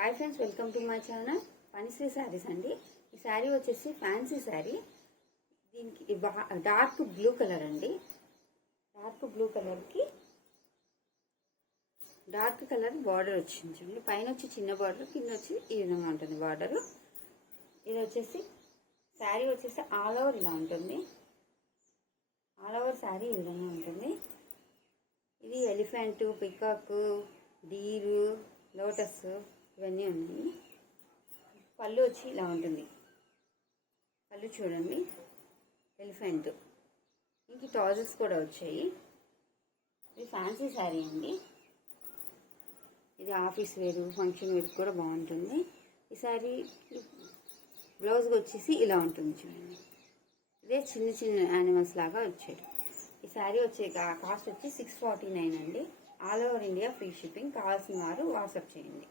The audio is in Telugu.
Hi friends, welcome to my channel Panishree saris అండి. ఈ శారీ వచ్చేసి ఫ్యాన్సీ శారీ. దీనికి డార్క్ బ్లూ కలర్ అండి. డార్క్ బ్లూ కలర్కి డార్క్ కలర్ బార్డర్ వచ్చింది చూడండి. పైన వచ్చి చిన్న బార్డర్, కింద వచ్చి ఈ విధంగా ఉంటుంది బార్డర్. ఇది వచ్చేసి శారీ వచ్చేసి ఆల్ ఓవర్ ఇలా ఉంటుంది. ఆల్ ఓవర్ శారీ ఈ విధంగా ఉంటుంది. ఇది ఎలిఫెంట్, పికాక్, డీరు, లోటస్ ఇవన్నీ ఉన్నాయి. పళ్ళు వచ్చి ఇలా ఉంటుంది. పళ్ళు చూడండి, ఎలిఫెంట్. ఇంక ట్రౌజర్స్ కూడా వచ్చాయి. ఇది ఫ్యాన్సీ శారీ అండి. ఇది ఆఫీస్ వేరు, ఫంక్షన్ వేర్ కూడా బాగుంటుంది. ఈ శారీ బ్లౌజ్కి వచ్చేసి ఇలా ఉంటుంది చూడండి. ఇదే చిన్న చిన్న యానిమల్స్ లాగా వచ్చాయి. ఈ శారీ వచ్చే కాస్ట్ వచ్చి 649 అండి. All over India free shipping. కావాల్సిన వారు వాట్సాప్ చేయండి.